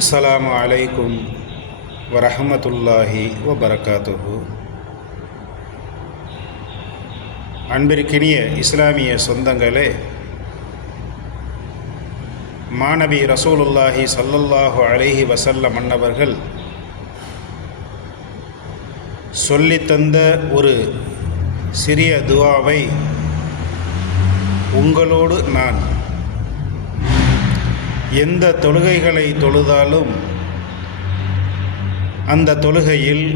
அஸ்ஸலாமு அலைக்கும் வரஹ்மத்துல்லாஹி வபரகாத்துஹு. அன்பிற்கினிய இஸ்லாமிய சொந்தங்களே, மாநபி ரசூலுல்லாஹி ஸல்லல்லாஹு அலைஹி வஸல்லம் அன்னவர்கள் சொல்லித்தந்த ஒரு சிறிய துஆவை உங்களோடு நான் எந்த தொழுகைகளை தொழுதாலும் அந்த தொழுகையில்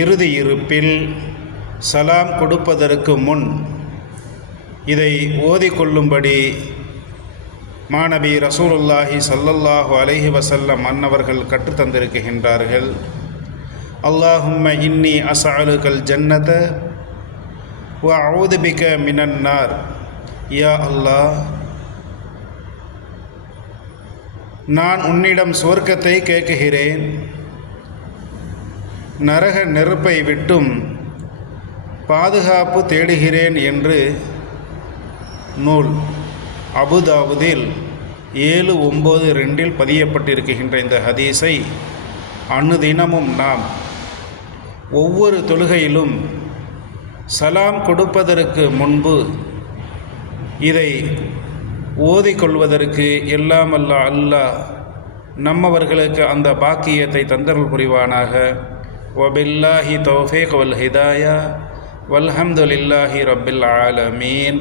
இறுதி இருப்பில் சலாம் கொடுப்பதற்கு முன் இதை ஓதிக்கொள்ளும்படி மாநபி ரசூலுல்லாஹி ஸல்லல்லாஹு அலைஹி வஸல்லம் அன்னவர்கள் கற்றுத்தந்திருக்கின்றார்கள். அல்லாஹும்ம இன்னி அஸ்அலுகல் ஜன்னத வ அஊது பிக மினன் நார். யா அல்லாஹ், நான் உன்னிடம் சுவர்க்கத்தை கேட்குகிறேன், நரக நெருப்பை விட்டும் பாதுகாப்பு தேடுகிறேன் என்று நூல் அபுதாவுதில் 792 பதியப்பட்டிருக்கின்ற இந்த ஹதீஸை அனுதினமும் நாம் ஒவ்வொரு தொழுகையிலும் சலாம் கொடுப்பதற்கு முன்பு இதை ஓதிக்கொள்வதற்கு எல்லாம் அல்லாஹ் நம்மவர்களுக்கு அந்த பாக்கியத்தை தந்தருள் புரிவானாக. வபில்லாஹி தௌஃபீக் வல் ஹிதாயா வல்ஹம்துலில்லாஹி ரப்பில் ஆலமீன்.